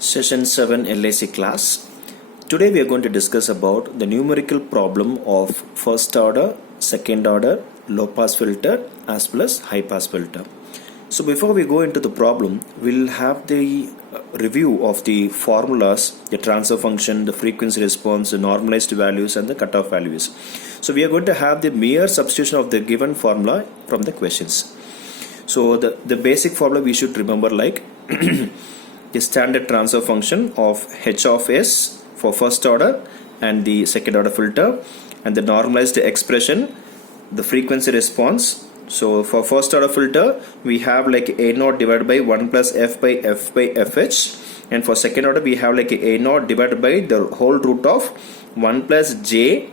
Session 7 LIC class. Today we are going to discuss about the numerical problem of first order, second order, low pass filter as well as high pass filter. So before we go into the problem, we'll have the review of the formulas, the transfer function, the frequency response, the normalized values and the cutoff values. So we are going to have the mere substitution of the given formula from the questions. So the basic formula we should remember like the standard transfer function of h of s for first order and the second order filter, and the normalized expression, the frequency response. So for first order filter we have like a naught divided by 1 plus f by fh, and for second order we have like a naught divided by the whole root of 1 plus j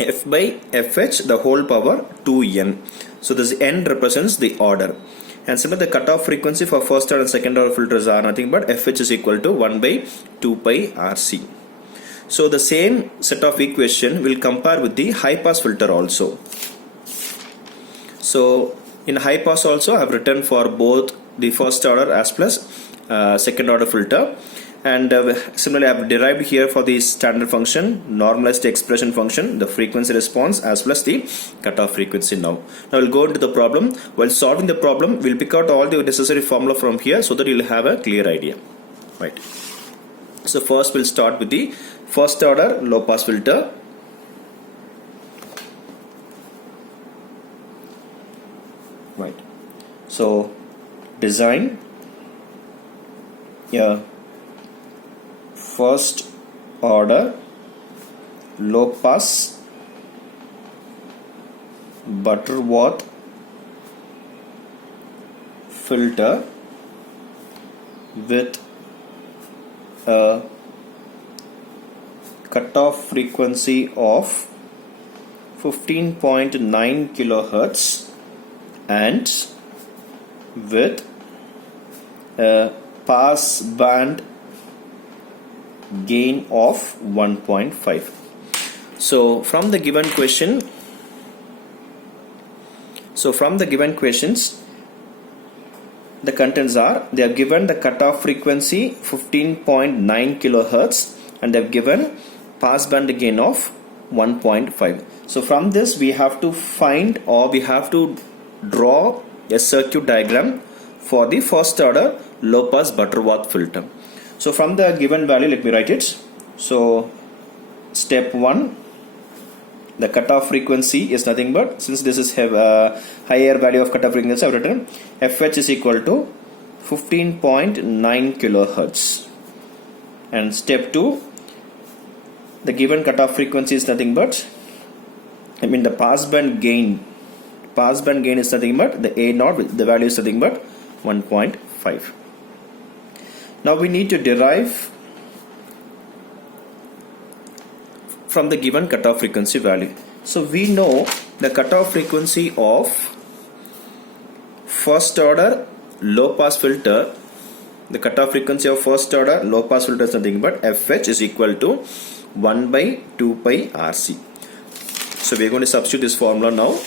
f by fh the whole power 2n. So this n represents the order. And similarly, the cutoff frequency for first order and second order filters are nothing but fh is equal to 1 by 2 pi rc. So the same set of equation will compare with the high pass filter also. So in high pass also I have written for both the first order as plus second order filter, and similarly I have derived here for the standard function, normalized expression function, the frequency response as well as the cutoff frequency. Now we'll go into the problem. While solving the problem, we'll pick out all the necessary formula from here so that you'll have a clear idea, right? So first we'll start with the first order low pass filter. Right. So design first order low pass Butterworth filter with a cutoff frequency of 15.9 kilohertz and with a pass band gain of 1.5. So from the given questions, the contents are, they have given the cutoff frequency 15.9 kilohertz and they have given pass band gain of 1.5. So from this we have to find, or we have to draw a circuit diagram for the first order low pass Butterworth filter. So from the given value, let me write it. So step 1, the cutoff frequency is nothing but, since this is have a higher value of cutoff frequency, I have written fh is equal to 15.9 kilohertz. And step 2, the given cutoff frequency is nothing but, the pass band gain is nothing but the a naught, the value is nothing but 1.5. Now we need to derive from the given cutoff frequency value. So we know the cutoff frequency of first order low pass filter, the cutoff frequency of first order low pass filter is nothing but fh is equal to 1 by 2 pi rc. So we are going to substitute this formula now.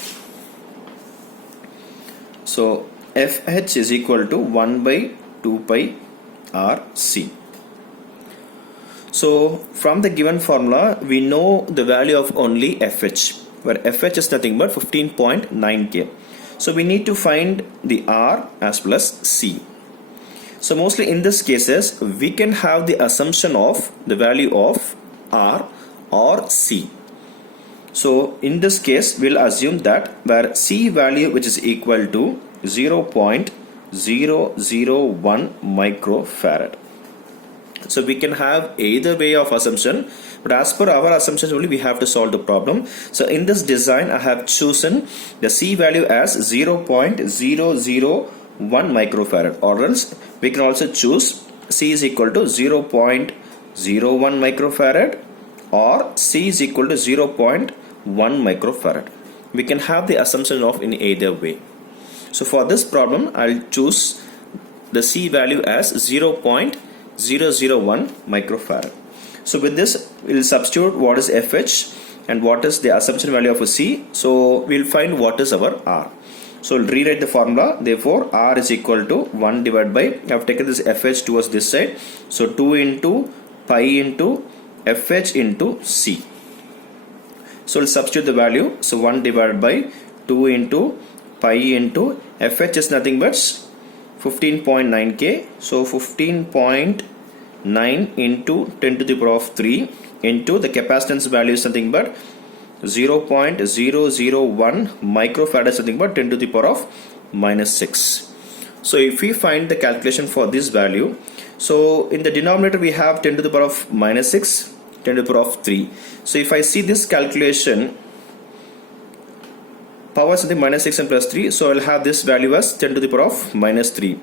So fh is equal to 1 by 2 pi rc. So from the given formula we know the value of only fh, where fh is nothing but 15.9 k. So we need to find the r as well as c. So mostly in these cases we can have the assumption of the value of r or c. So in this case we'll assume that where c value which is equal to 0.001 microfarad. So we can have either way of assumption, but as per our assumptions only we have to solve the problem. So in this design I have chosen the c value as 0.001 microfarad, or else we can also choose c is equal to 0.01 microfarad or c is equal to 0.1 microfarad. We can have the assumption of in either way. So for this problem I'll choose the c value as 0.001 microfarad. So with this we'll substitute what is fh and what is the assumption value of a c. So we'll find what is our r. So we'll rewrite the formula. Therefore, R is equal to 1 divided by, I have taken this FH towards this side. So 2 into pi into FH into C. So we'll substitute the value. So 1 divided by 2 into pi into FH is nothing but 15.9K. So 15.9 into 10 to the power of 3 into the capacitance value is nothing but 0.001 microfarad is nothing but 10 to the power of minus 6. So if we find the calculation for this value, so in the denominator we have 10 to the power of minus 6, 10 to the power of 3. So if I see this calculation, power something minus 6 and plus 3, so I'll have this value as 10 to the power of minus 3.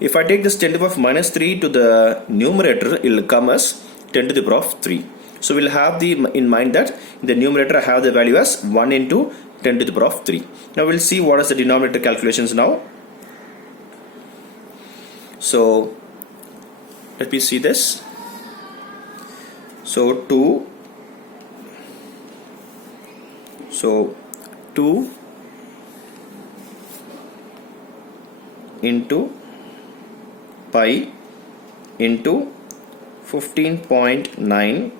If I take this 10 to the power of minus 3 to the numerator, it will come as 10 to the power of 3. So we'll have in mind that in the numerator I have the value as 1 into 10 to the power of 3. Now we'll see what is the denominator calculations now. So let me see this. So 2 into pi into 15.9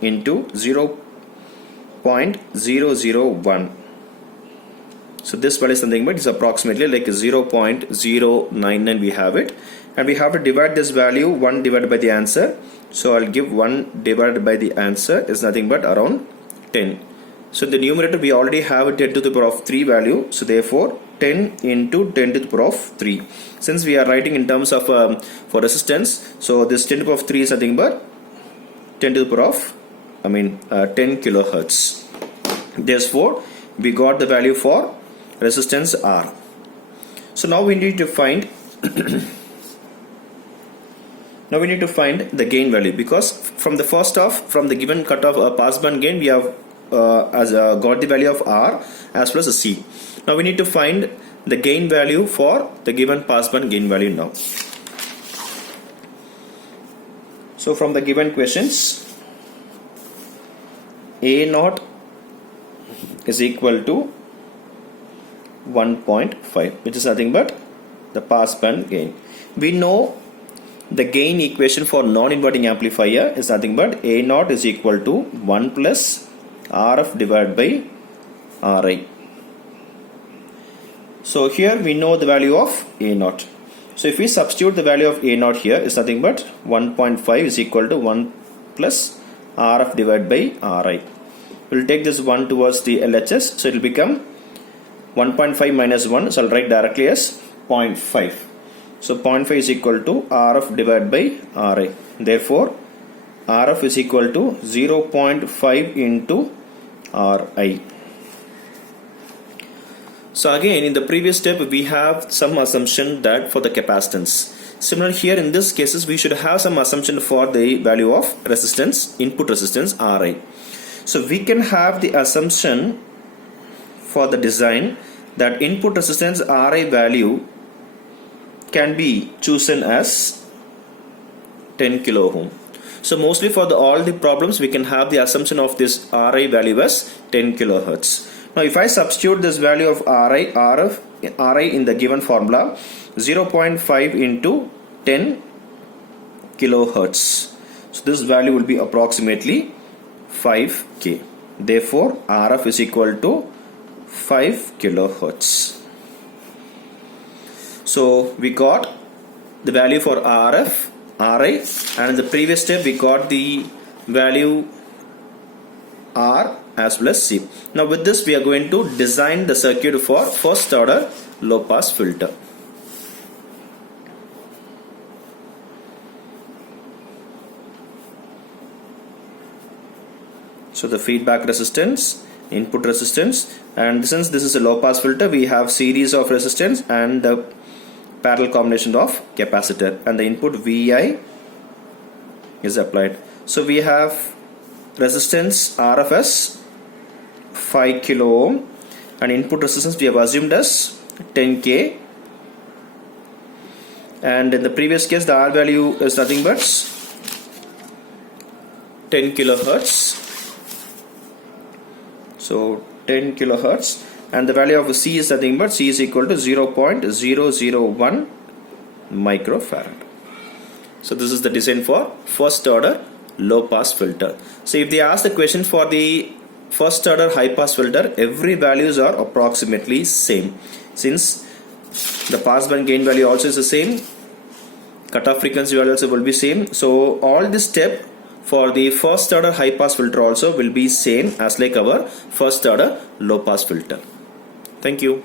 into 0.001. So this value is something but it's approximately like 0.099 we have it, and we have to divide this value 1 divided by the answer. So I'll give 1 divided by the answer is nothing but around 10. So in the numerator we already have a 10 to the power of 3 value, so therefore 10 into 10 to the power of 3. Since we are writing in terms of for resistance, so this 10 to the power of 3 is nothing but 10 to the power of 10 kilohertz. Therefore we got the value for resistance R. So now we need to find the gain value, because from the first off, from the given cutoff passband gain, we have got the value of R as well as C. Now we need to find the gain value for the given passband gain value now. So from the given questions, A0 is equal to 1.5, which is nothing but the passband gain. We know the gain equation for non-inverting amplifier is nothing but A0 is equal to 1 plus RF divided by RI. So here we know the value of A0. So if we substitute the value of A0 here is nothing but 1.5 is equal to 1 plus RF divided by RI. We'll take this 1 towards the LHS, so it will become 1.5 minus 1, so I'll write directly as 0.5. So 0.5 is equal to RF divided by RI. Therefore RF is equal to 0.5 into RI. So again, in the previous step we have some assumption that for the capacitance. Similar here in this cases we should have some assumption for the value of resistance, input resistance RI. So we can have the assumption for the design that input resistance RI value can be chosen as 10 kilo ohm. So mostly for all the problems we can have the assumption of this RI value as 10 kilohertz. Now if I substitute this value of RI in the given formula, 0.5 into 10 kilohertz. So this value will be approximately 5K. Therefore RF is equal to 5 kilohertz. So we got the value for RF, RI, and in the previous step we got the value R as well as C. Now with this we are going to design the circuit for first order low pass filter. So the feedback resistance, input resistance, and since this is a low pass filter we have series of resistance and the parallel combination of capacitor, and the input VI is applied. So we have resistance RF as 5 kilo ohm and input resistance we have assumed as 10K, and in the previous case the R value is nothing but 10 kilohertz. So 10 kilohertz, and the value of C is nothing but C is equal to 0.001 microfarad. So this is the design for first order low pass filter. So if they ask the question for the first order high pass filter, every values are approximately same, since the passband gain value also is the same, cutoff frequency value also will be same. So all this step for the first order high pass filter also will be same as like our first order low pass filter. Thank you.